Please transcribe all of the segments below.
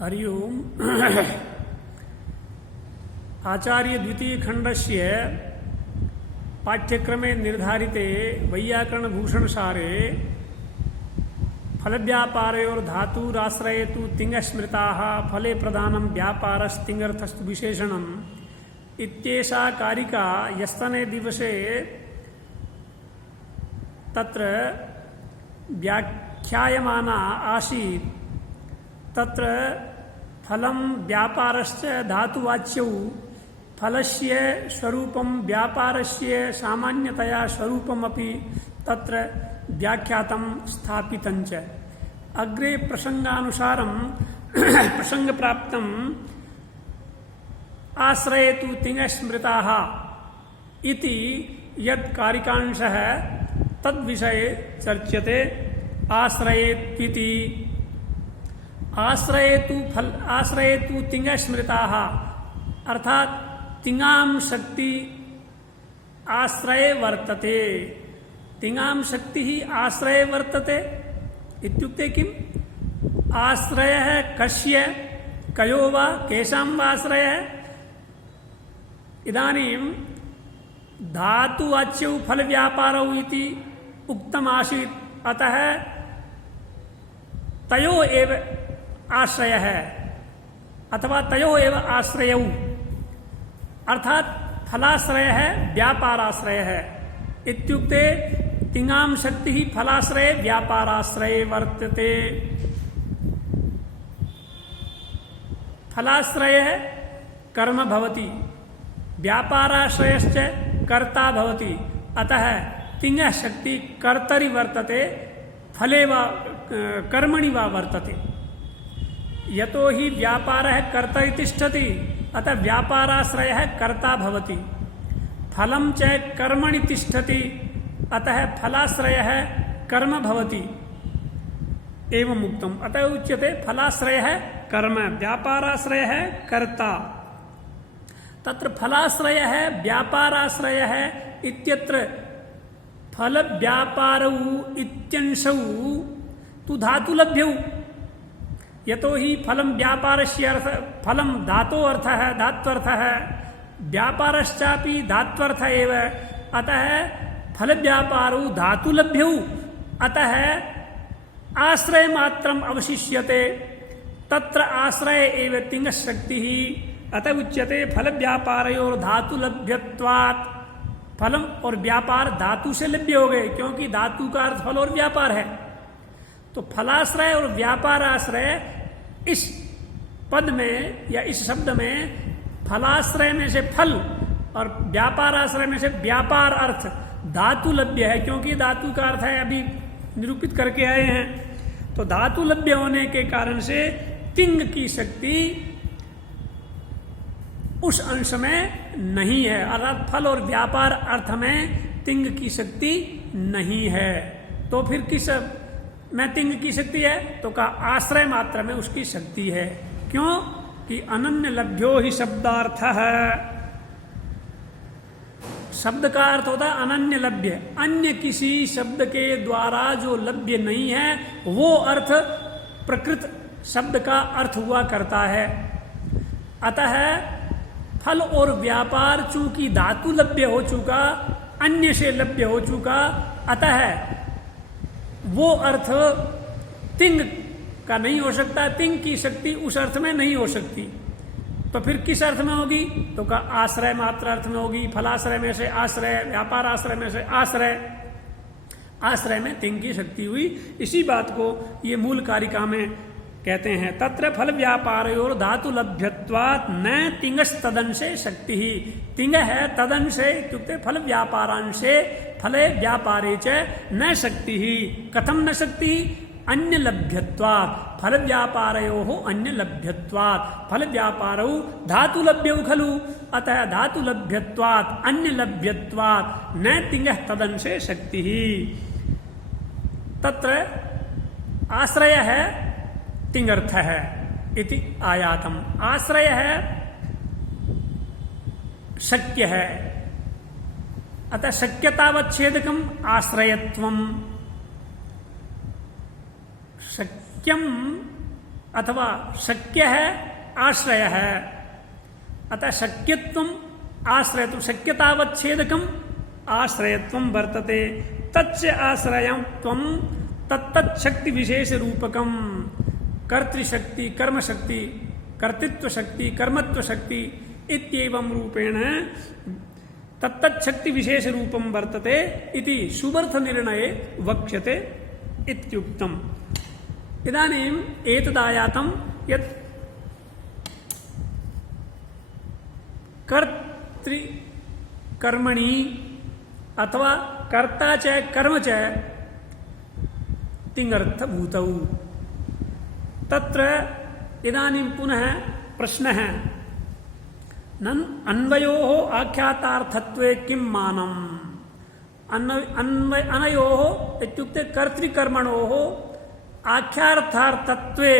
हरि ओम्। आचार्य द्वितीय खंडस्य पाठ्यक्रमे निर्धारिते वैयाकरणभूषणसारे फलव्यापारयोर्धातुराश्रये तु तिङ्गस्मृताः फले प्रधानं व्यापारस्तिङ्गर्थस्तु विशेषणम् इत्येषा कारिका यस्तने दिवसे तत्र व्याख्यायमाना आसीत्। तत्र फलं व्यापारश्च धातुवाच्यौ फलस्य स्वरूपं व्यापारस्य सामान्यतया स्वरूपमपि तत्र व्याख्यातं स्थापितं च। अग्रे प्रसंगानुसारं प्रसंगप्राप्तम् आश्रये तु तिङ्गस्मृताः इति यत् कारिकांशः तद्विषये चर्च्यते। आश्रयेत्विति आश्रये तु तिङ्गस्मृताः अर्थात तिङ्गां शक्ति आश्रये वर्तते। तिङ्गां शक्तिः आश्रये वर्तते इत्युक्ते किम्? आश्रयः कस्य कयो वा केषां वा आश्रयः? इदानीं धातुवाच्यौ फलव्यापारौ इति उक्तमासीत्, अतः तयो एव आश्रयः अथवा तयो एव आश्रयौ अर्थात फलाश्रयः व्यापाराश्रयः इत्युक्ते तिङ्गां शक्तिः फलाश्रये व्यापाराश्रये वर्तते। फलाश्रयः कर्म भवति, व्यापाराश्रयश्च कर्ता भवति। अतः तिङ्गः शक्ति कर्तरि वर्तते, फले वा कर्मणि वा वर्तते। यतो हि व्यापारः कर्तरि तिष्ठति, अतः व्यापाराश्रयः कर्ता भवति। फलं च कर्मणि तिष्ठति, अतः फलाश्रयः कर्म भवति। एवं उक्तम्। अतः उच्यते फलाश्रयः कर्म, व्यापाराश्रयः कर्ता। तत्र फलाश्रयः व्यापाराश्रयः इत्यत्र फल व्यापारौ इत्यंशौ तु धातुलभ्यौ। यतो हि फलं व्यापारस्य अर्थ फलं धातो अर्थः धात्वर्थः, व्यापारश्चापि धात्वर्थ एव। अतः फल व्यापारौ धातुलभ्यौ, अतः आश्रय मात्रम् अवशिष्यते। तत्र आश्रय एव तिङ्गशक्तिः। अतः उच्यते फल व्यापारयोर धातुलभ्यत्वात्। फलम और व्यापार धातु से लभ्य हो गए, क्योंकि धातु का अर्थ फल और व्यापार है। तो फलाश्रय और व्यापाराश्रय इस पद में या इस शब्द में फलाश्रय में से फल और व्यापाराश्रय में से व्यापार अर्थ धातु लभ्य है, क्योंकि धातु का अर्थ है अभी निरूपित करके आए हैं। तो धातु लभ्य होने के कारण से तिंग की शक्ति उस अंश में नहीं है, अर्थात फल और व्यापार अर्थ में तिंग की शक्ति नहीं है। तो फिर किस में तिंग की शक्ति है? तो का आश्रय मात्र में उसकी शक्ति है। क्यों? कि अनन्य लभ्यो ही शब्दार्थ है। शब्द का अर्थ होता है अनन्य लभ्य, अन्य किसी शब्द के द्वारा जो लभ्य नहीं है वो अर्थ प्रकृत शब्द का अर्थ हुआ करता है। अतः फल और व्यापार चूंकि धातु लभ्य हो चुका, अन्य से लभ्य हो चुका, अतः वो अर्थ तिंग का नहीं हो सकता। तिंग की शक्ति उस अर्थ में नहीं हो सकती। तो फिर किस अर्थ में होगी? तो का आश्रय मात्र अर्थ में होगी। फलाश्रय में से आश्रय, व्यापार आश्रय में से आश्रय, आश्रय में तिंग की शक्ति हुई। इसी बात को ये मूल कारिका में कहते हैं। तत्र फल व्यापारयोर धातु लभ्यत्वात् न तिङ्गस्तदंशे शक्ति ही। तिंग है तदंशे इत्युक्ते फल व्यापारांशे फले व्यापारे च न शक्ति ही। कथम न शक्ति? अन्य लभ्यत्वात्। फल व्यापारयोः अन्य लभ्यत्वात्। फल व्यापारौ धातु लभ्यौ खलु, अतः धातु लभ्यत्वात् अन्य लभ्यत्वात् न तिङ्गः तदंशे शक्ति ही। तत्र आश्रय है तिङ्गर्थ है इति आयातम्। आश्रय है शक्य है, अतः शक्यतावच्छेदकम् आश्रयत्वम्। शक्यम अथवा शक्य है, आश्रय है। अतः शक्यत्वम आश्रयत्वम, शक्यतावच्छेदकम आश्रयत्वम वर्तते। तच्च आश्रयं त्वं तत्तत् शक्ति विशेष रूपकम। कर्तृशक्ति, कर्म शक्ति, कर्तृत्व शक्ति, कर्मत्व शक्ति इत्येवं रूपेण तत्तत् शक्ति विशेष रूपम वर्तते इति सुबर्थ निर्णये वक्ष्यते इत्युक्तम्। इदानीम् एतदायातं यत् कर्तृकर्मणि अथवा कर्ता च कर्म च तिङर्थभूतौ, तत्र इदानीं पुनः प्रश्नः, अन्वयोः आख्यातार्थत्वे किं मानम्? अनयोः इत्युक्ते कर्तृकर्मणोः आख्यातार्थत्वे,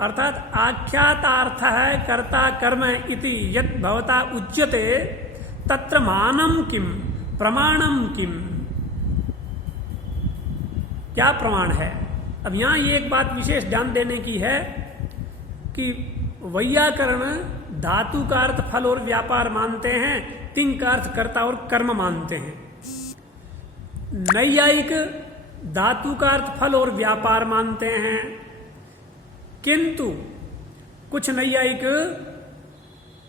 अर्थात आख्यातार्थः कर्ता कर्म इति यत् भवता उच्यते तत्र मानं किं, प्रमाणं किं, क्या प्रमाण है? अब यहाँ ये एक बात विशेष ध्यान देने की है कि वैयाकरण धातु का अर्थ फल और व्यापार मानते हैं, तिंग का अर्थ कर्ता और कर्म मानते हैं। नैयायिक धातु का अर्थ फल और व्यापार मानते हैं, किंतु कुछ नैयायिक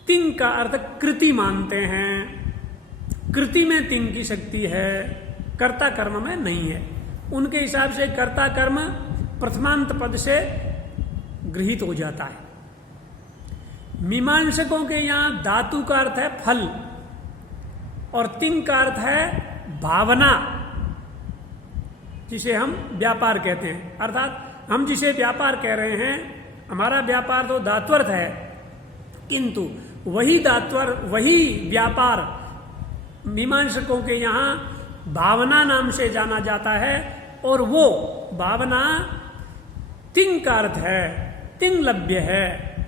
तिंग का अर्थ कृति मानते हैं। कृति में तिंग की शक्ति है, कर्ता कर्म में नहीं है। उनके हिसाब से कर्ता कर्म प्रथमांत पद से गृहीत हो जाता है। मीमांसकों के यहां धातु का अर्थ है फल और तिंग का अर्थ है भावना, जिसे हम व्यापार कहते हैं। अर्थात हम जिसे व्यापार कह रहे हैं, हमारा व्यापार तो धात्वर्थ है, किंतु वही धात्वर, वही व्यापार मीमांसकों के यहां भावना नाम से जाना जाता है और वो भावना तिंग का अर्थ है, तिंग लभ्य है,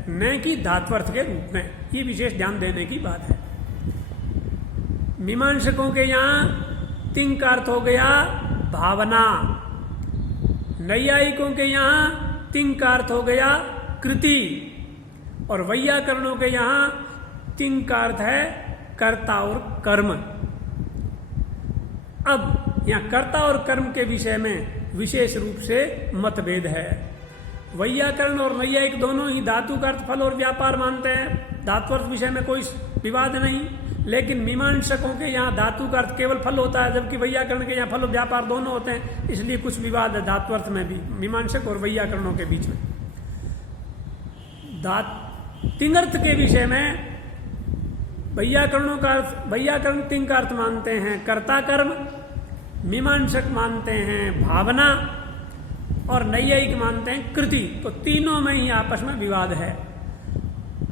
न कि धात्वर्थ के रूप में। ये विशेष ध्यान देने की बात है। मीमांसकों के यहां तिंग का अर्थ हो गया भावना, नैयायिकों के यहां तिंग का अर्थ हो गया कृति और वैयाकरणों के यहां तिंग का अर्थ है कर्ता और कर्म। अब यहां कर्ता और कर्म के विषय में विशेष रूप से मतभेद है। वैयाकरण और नैयायिक दोनों ही धातु का अर्थ फल और व्यापार मानते हैं, धात्वर्थ विषय में कोई विवाद नहीं। लेकिन मीमांसकों के यहाँ धातु का अर्थ केवल फल होता है, जबकि वैयाकरण के यहाँ फल और व्यापार दोनों होते हैं, इसलिए कुछ विवाद है धात्वर्थ में भी मीमांसक और वैयाकरणों के बीच में। तिंगर्थ के विषय में वैयाकरणों का अर्थ, वैयाकरण तिंग का अर्थ मानते हैं कर्ता कर्म, मीमांसक मानते हैं भावना और नैयायिक मानते हैं कृति। तो तीनों में ही आपस में विवाद है।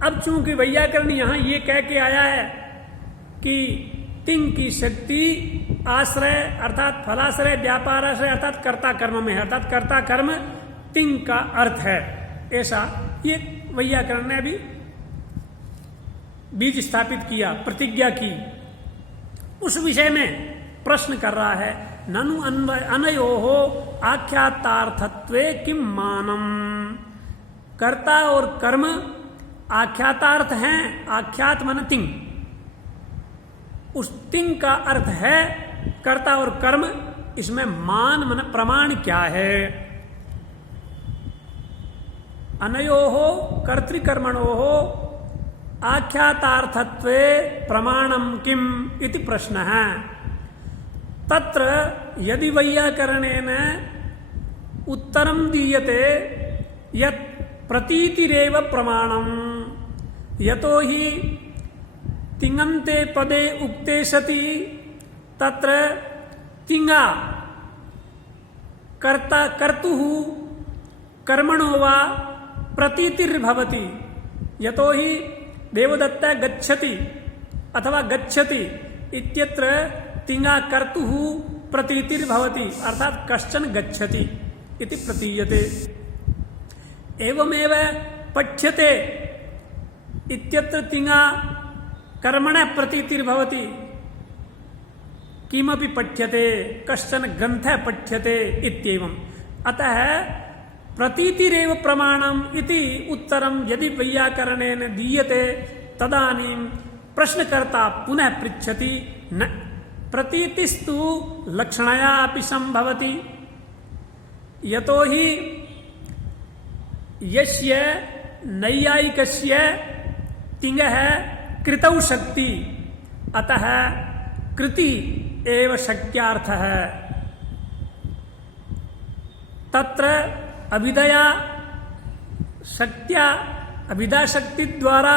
अब चूंकि वैयाकरण यहां ये कह के आया है कि तिंग की शक्ति आश्रय अर्थात फलाश्रय, व्यापाराश्रय अर्थात कर्ता कर्म में है, अर्थात कर्ता कर्म तिंग का अर्थ है, ऐसा ये वैयाकरण ने अभी बीज स्थापित किया, प्रतिज्ञा की। उस विषय में प्रश्न कर रहा है, ननु अनयोः आख्यातार्थत्वे किम मानम? कर्ता और कर्म आख्यातार्थ हैं, आख्यात मन तिंग, उस तिंग का अर्थ है कर्ता और कर्म, इसमें मान मन प्रमाण क्या है? अनयोः कर्तृकर्मणोः आख्यातार्थत्वे प्रमाणम किम इति प्रश्नः। तत्र यदि वैयाकरणेन उत्तरं दीयते यत् प्रतीतिरेव प्रमाणम्, यतो हि तिङन्ते पदे उक्ते सति तत्र तिङा कर्ता कर्तुः कर्मणो वा प्रतीतिर्भवति, यतो हि देवदत्त गच्छति अथवा गच्छति इत्यत्र तिङा कर्तुः प्रतीतिर्भवति, अर्थात कश्चन गच्छति इति प्रतीयते। एवमेव पठ्यते इत्यत्र तिङा कर्मणः प्रतीतिर्भवति, किमपि पठ्यते, कश्चन ग्रन्थः पठ्यते इत्येवम्। अतः प्रतीतिरेव प्रमाणम इति उत्तरम यदि वैयाकरणेन दीयते तदानीं प्रश्नकर्ता पुनः पृच्छति न प्रतीतिस्तु लक्षणया अपि संभवति यतोहि यस्य नैयायिकस्य तिङः कृतौ शक्ति अतः कृति एव शक्यार्थः तत्र अभिधया शक्त्या अभिधा शक्ति द्वारा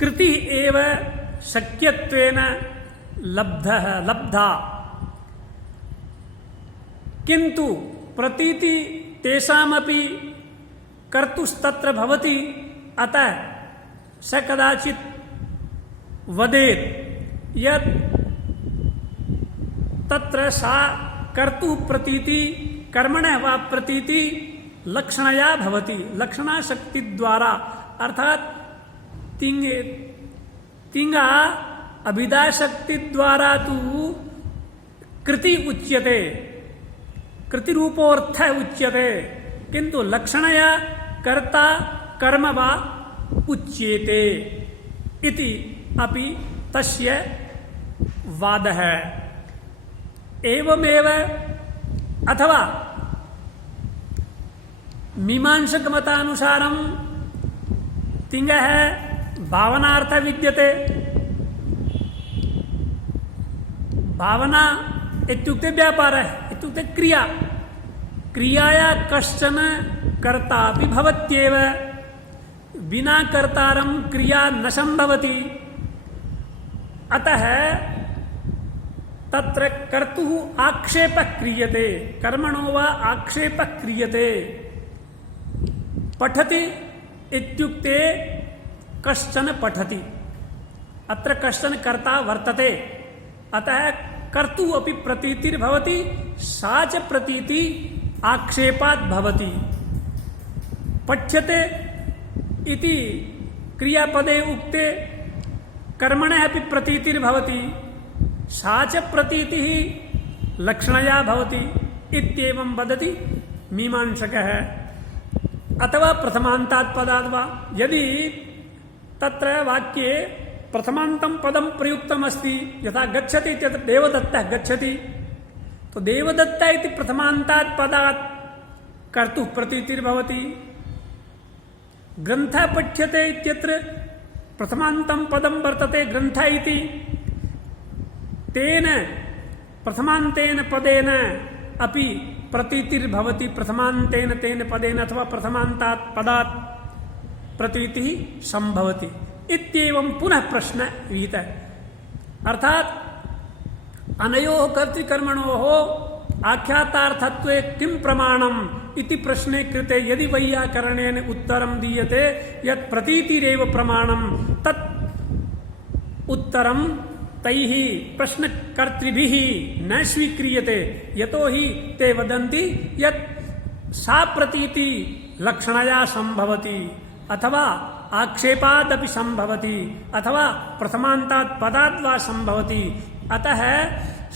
कृति एव शक्यत्वेन लब्धा किंतु प्रतीति तेषामपि कर्तुस्तत्र भवति अतः स कदाचित् वदेत् यत् तत्र सा कर्तुः प्रतीति कर्मणः वा प्रतीति लक्षणया भवति लक्षणा शक्ति द्वारा अर्थात तिंगा अभिधा शक्ति द्वारा तु कृति उच्यते कृति रूपोर्थ उच्यते किंतु लक्षणया कर्ता कर्म वा उच्यते इति अपि तस्य वादः एवमेव अथवा मीमांसक मतानुसारं तिङः भावनार्थ विद्यते भावना इत्युक्ते व्यापारः इत्युक्ते क्रिया क्रियाया कश्चन कर्ता अपि भवत्येव विना कर्तारं क्रिया न संभवति अतः तत्र कर्तुः आक्षेपः क्रियते कर्मणो वा आक्षेपः क्रियते पठति इत्युक्ते कश्चन पठति अत्र कश्चन कर्ता वर्तते अतः कर्तुः अपि प्रतीतिर्भवति सा च प्रतीति आक्षेपात् भवति पठ्यते इति क्रियापदे उक्ते कर्मणः अपि प्रतीतिर्भवति सा च प्रतीतिः लक्षणया भवति इत्येवं वदति मीमांसकः अथवा प्रथमान्तात् पदात् वा यदि तत्र वाक्ये प्रथमान्तं पदं प्रयुक्तम् अस्ति यथा गच्छति इत्यत्र देवदत्तः गच्छति तो देवदत्त इति प्रथमान्तात् पदात् कर्तुः प्रतीतिर्भवति ग्रन्थः पठ्यते इत्यत्र प्रथमान्तं पदं वर्तते ग्रन्थ इति तेन प्रथमान्तेन पदेन अपि प्रतीतिर्भवति प्रथमान्तेन तेन पदेन अथवा प्रथमान्तात् पदात् प्रतीतिः संभवति इत्येवं पुनः प्रश्नः विहितः अर्थात् अनयोः कर्तृकर्मणोः आख्यातार्थत्वे किं प्रमाणम् इति प्रश्ने कृते यदि वैयाकरणेन उत्तरं दीयते यत् प्रतीतिरेव प्रमाणं तत् उत्तरं तैः प्रश्नकर्तृभिः न स्वीक्रियते यतोहि ते वदन्ति यत् सा प्रतीति लक्षणया संभवति अथवा आक्षेपादपि संभवति अथवा प्रथमान्तात् पदात् वा संभवति अतः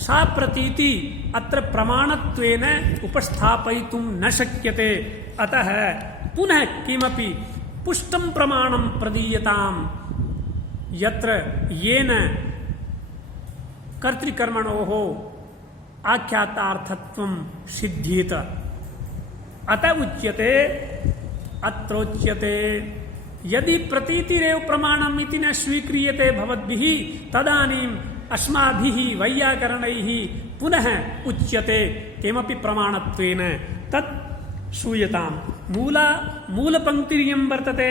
सा प्रतीति अत्र प्रमाणत्वेन उपस्थापयितुं न शक्यते अतः पुनः किमपि पुष्टं प्रमाणं प्रदीयताम् यत्र येन कर्तृकर्मणोः आख्यातार्थत्वं सिद्धीत अत उच्यते अत्रोच्यते यदि प्रतीतिरेव प्रमाणम् इति न स्वीक्रियते भवद्भिः तदानीम् अस्माभिः वैयाकरणैः पुनः उच्यते किमपि प्रमाणत्वेन तत् श्रूयताम् मूलपङ्क्तिरियं वर्तते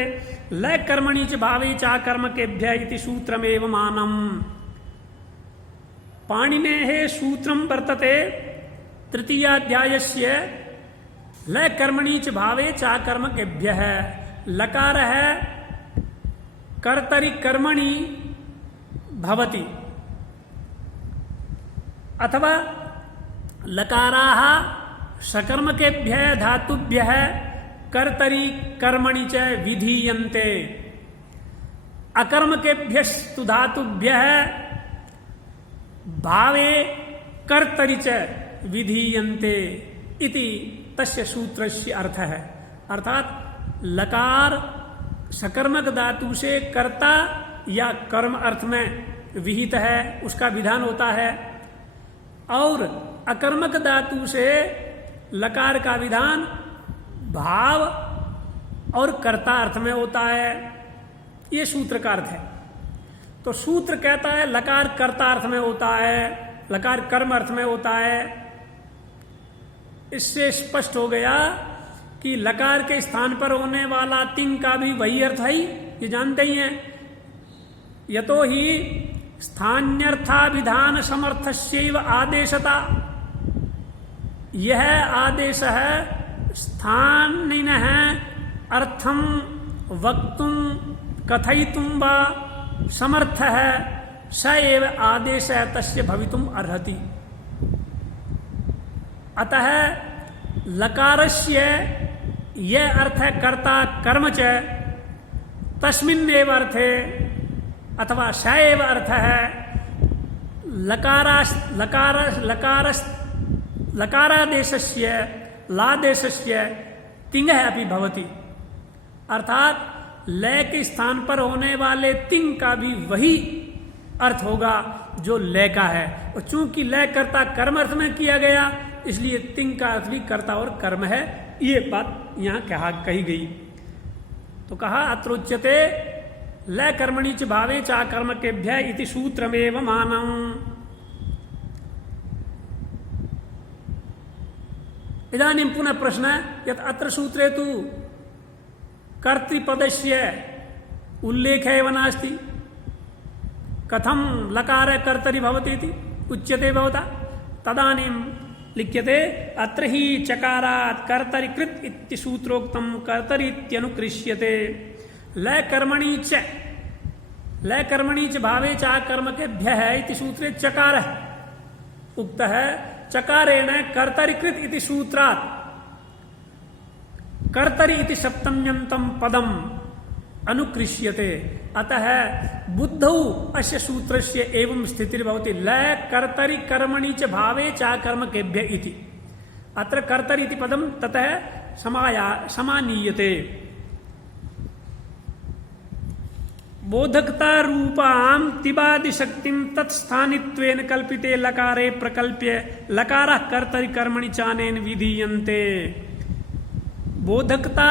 ल कर्मणि च भावे चाकर्मकेभ्यः इति सूत्रमेव मानम् पाणिनेः सूत्रं वर्तते तृतीयाध्यायस्य ल कर्मणि च भावे चाकर्मकेभ्यः लकारः कर्तरि कर्मणि भवति अथवा लकाराः सकर्मकेभ्यः धातुभ्यः कर्तरि कर्मणि च विधीयन्ते अकर्मकेभ्यस्तु धातुभ्यः भावे कर्तरि च विधीयन्ते इति तस्य सूत्रस्य अर्थ है। अर्थात लकार सकर्मक धातु से कर्ता या कर्म अर्थ में विहित है, उसका विधान होता है, और अकर्मक धातु से लकार का विधान भाव और कर्ता अर्थ में होता है। ये सूत्र का अर्थ है। तो सूत्र कहता है लकार कर्ता अर्थ में होता है, लकार कर्म अर्थ में होता है। इससे स्पष्ट हो गया कि लकार के स्थान पर होने वाला तिंग का भी वही अर्थ है, ये जानते ही हैं। यतो ही स्थान्यर्थाभिधान समर्थस्यैव आदेशता, यह आदेश है स्थानिनः अर्थम वक्तुम कथयितुम वा समर्थ है, स एव आदेश है तस्य भवितुम अर्हति। अतः लकारस्य यह अर्थ है कर्ता कर्म च, तस्मिन् एव अर्थे अथवा स एव अर्थ है लकारादेशस्य लादेशस्य तिंगः अपि भवति। अर्थात लय के स्थान पर होने वाले तिंग का भी वही अर्थ होगा जो लय का है। और चूंकि लय कर्ता कर्म अर्थ में किया गया, इसलिए तिंग का अर्थ भी कर्ता और कर्म है। ये बात यहां कही गई। तो कहा अत्रोच्यते लय कर्मणि च भावे चा कर्म केभ्य इति सूत्रमेव मानम्। इदानीं पुनः प्रश्न यत् अत्र सूत्रे तु कर्तृपदस्य उल्लेख एव नास्ति, कथं लकार कर्तरि भवति इति उच्यते भवता। तदानीं लिख्यते अत्र हि चकारात् कर्तरि कृत् इति सूत्रोक्तं कर्तरि इत्यनुकृष्यते। लय कर्मणि च भावे चा कर्म केभ्यः इति सूत्रे चकार उक्त है। चकारेण कर्तरि कृत् इति सूत्रात् कर्तरि इति सप्तम्यन्तं पदम् अनुकृष्यते। अतः बुद्धौ अस्य सूत्रस्य एवं स्थितिर्भवति लय कर्तरि कर्मणि च भावे चा कर्म केभ्य इति। अत्र कर्तरि इति पदं ततः समानीयते। बोधकता रूपां तिबादि शक्तिं तत्स्थानित्वेन कल्पिते लकारे प्रकल्प्य लकारः कर्तरि कर्मणि चानेन विधीयन्ते। बोधकता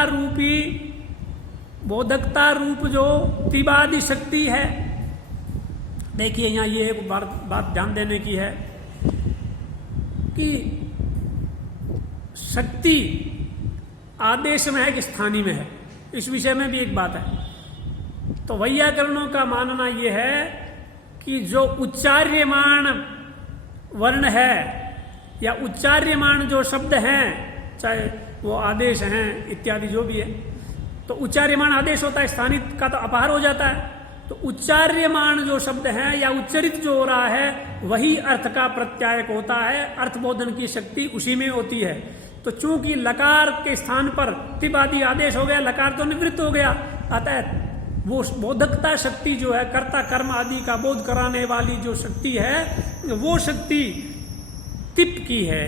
रूप जो तिबादि शक्ति है, देखिए यहाँ ये एक बात ध्यान देने की है कि शक्ति आदेश में है कि स्थानीय में है, इस विषय में भी एक बात है। तो वैयाकरणों का मानना यह है कि जो उच्चार्यमाण वर्ण है या उच्चार्यमाण जो शब्द हैं, चाहे वो आदेश हैं इत्यादि जो भी है, तो उच्चार्यमाण आदेश होता है, स्थानिक का तो अपहार हो जाता है। तो उच्चार्यमाण जो शब्द हैं या उच्चरित जो हो रहा है वही अर्थ का प्रत्यायक होता है, अर्थबोधन की शक्ति उसी में होती है। तो चूंकि लकार के स्थान पर तिब आदि आदेश हो गया, लकार तो निवृत्त हो गया, अतः वो बोधकता शक्ति जो है, कर्ता कर्म आदि का बोध कराने वाली जो शक्ति है, वो शक्ति तिप की है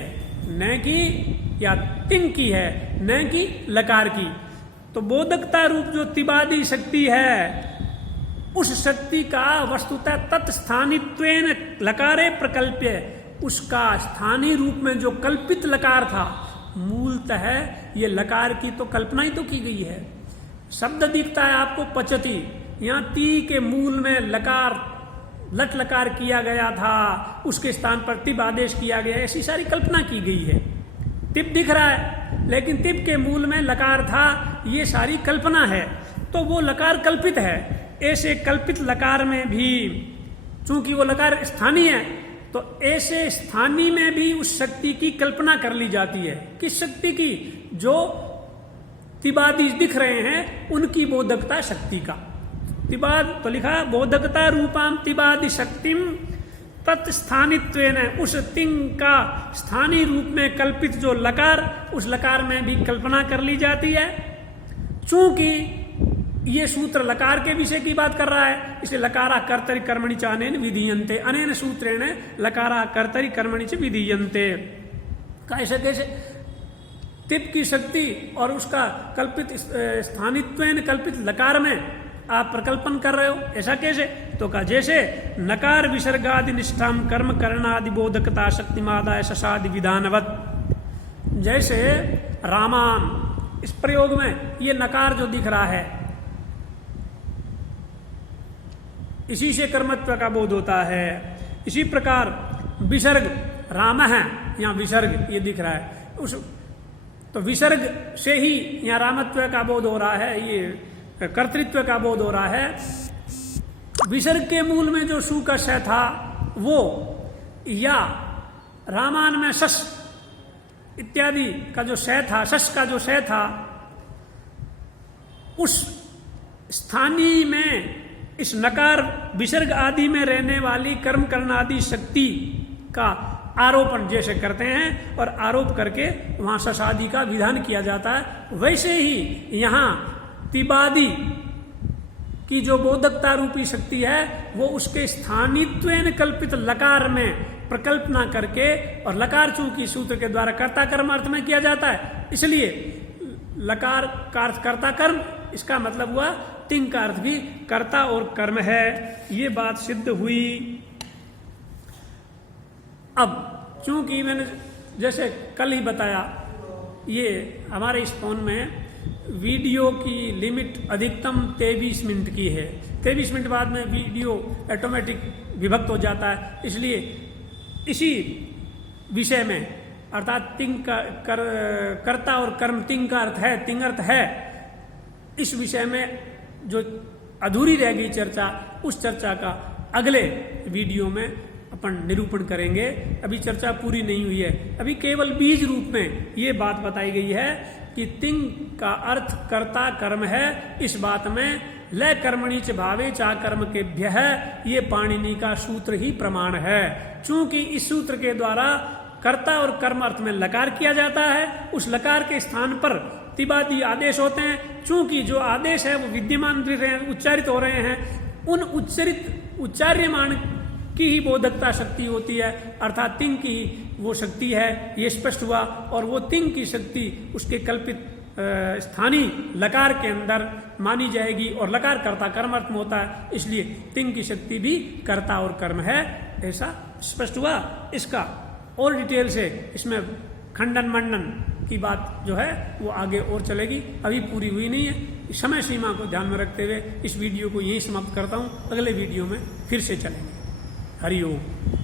न कि या तिंग की है, न कि लकार की। तो बोधकता रूप जो तिबादी शक्ति है, उस शक्ति का वस्तुतः तत्स्थानित्वेन लकारे प्रकल्प्य, उसका स्थानीय रूप में जो कल्पित लकार था, मूलतः ये लकार की तो कल्पना ही तो की गई है। शब्द दिखता है आपको पचती, यहाँ ती के मूल में लकार लट लकार किया गया था, उसके स्थान पर तिब आदेश किया गया, ऐसी सारी कल्पना की गई है। तिब दिख रहा है लेकिन तिब के मूल में लकार था, ये सारी कल्पना है। तो वो लकार कल्पित है। ऐसे कल्पित लकार में भी चूंकि वो लकार स्थानीय है, तो ऐसे स्थानीय में भी उस शक्ति की कल्पना कर ली जाती है। किस शक्ति की? जो तिबादी दिख रहे हैं उनकी बोधकता शक्ति का। तिबाद तो लिखा बोधकता रूपाम तिबादी शक्तिम तत्स्थानित्वेन, उस तिंग का स्थानीय रूप में कल्पित जो लकार, उस लकार में भी कल्पना कर ली जाती है। चूंकि ये सूत्र लकार के विषय की बात कर रहा है, इसलिए लकारा कर्तरि कर्मणि च अनेन विधीयन्ते, अनेन सूत्रेण लकारा कर्तरि कर्मणि च विधीयन्ते। कैसे कैसे? तिप की शक्ति और उसका कल्पित स्थानित्वेन कल्पित लकार में आप प्रकल्पन कर रहे हो। ऐसा कैसे? तो कहा जैसे नकार विसर्गादि निष्ठाम कर्म करणादि बोधकता शक्तिमादाय शशादि विधानवत। जैसे रामान, इस प्रयोग में ये नकार जो दिख रहा है इसी से कर्मत्व का बोध होता है। इसी प्रकार विसर्ग, राम है यहाँ विसर्ग ये दिख रहा है, उस तो विसर्ग से ही यहाँ रामत्व का बोध हो रहा है, ये कर्तृत्व का बोध हो रहा है। विसर्ग के मूल में जो सु का श था वो, या रामान में शश इत्यादि का जो श था, शश का जो श था, उस स्थानीय में इस नकार विसर्ग आदि में रहने वाली कर्म करणादि शक्ति का आरोपण जैसे करते हैं और आरोप करके वहां शश आदि का विधान किया जाता है, वैसे ही यहाँ तिबादी की जो बोधकता रूपी शक्ति है वो उसके स्थानित्वेन कल्पित लकार में प्रकल्पना करके, और लकार चूंकि सूत्र के द्वारा कर्ता कर्म अर्थ में किया जाता है, इसलिए लकार का अर्थ कर्ता कर्म, इसका मतलब हुआ तिंग का अर्थ भी कर्ता और कर्म है। ये बात सिद्ध हुई। अब चूंकि मैंने जैसे कल ही बताया, ये हमारे इस फोन में वीडियो की लिमिट अधिकतम 23 मिनट की है। 23 मिनट बाद में वीडियो ऑटोमेटिक विभक्त हो जाता है, इसलिए इसी विषय में अर्थात तिंग का कर्ता और कर्म तिंग का अर्थ है, तिंग अर्थ है, इस विषय में जो अधूरी रह गई चर्चा, उस चर्चा का अगले वीडियो में अपन निरूपण करेंगे। अभी चर्चा पूरी नहीं हुई है, अभी केवल बीज रूप में ये बात बताई गई है कि तिंग का अर्थ कर्ता कर्म है। इस बात में ल कर्मणि च भावे चा कर्म के भ्य है, ये पाणिनि का सूत्र ही प्रमाण है। चूंकि इस सूत्र के द्वारा कर्ता और कर्म अर्थ में लकार किया जाता है, उस लकार के स्थान पर तिबादी आदेश होते हैं। चूंकि जो आदेश है वो विद्यमान उच्चारित हो रहे हैं, उन उच्चार्यमान की ही बोधकता शक्ति होती है, अर्थात तिंग की वो शक्ति है, ये स्पष्ट हुआ। और वो तिंग की शक्ति उसके कल्पित स्थानीय लकार के अंदर मानी जाएगी, और लकार कर्ता कर्म अर्थ में होता है, इसलिए तिंग की शक्ति भी कर्ता और कर्म है, ऐसा स्पष्ट हुआ। इसका और डिटेल से इसमें खंडन मंडन की बात जो है वो आगे और चलेगी, अभी पूरी हुई नहीं है। समय सीमा को ध्यान में रखते हुए इस वीडियो को यहीं समाप्त करता हूँ, अगले वीडियो में फिर से चलेंगे। हरि ओम।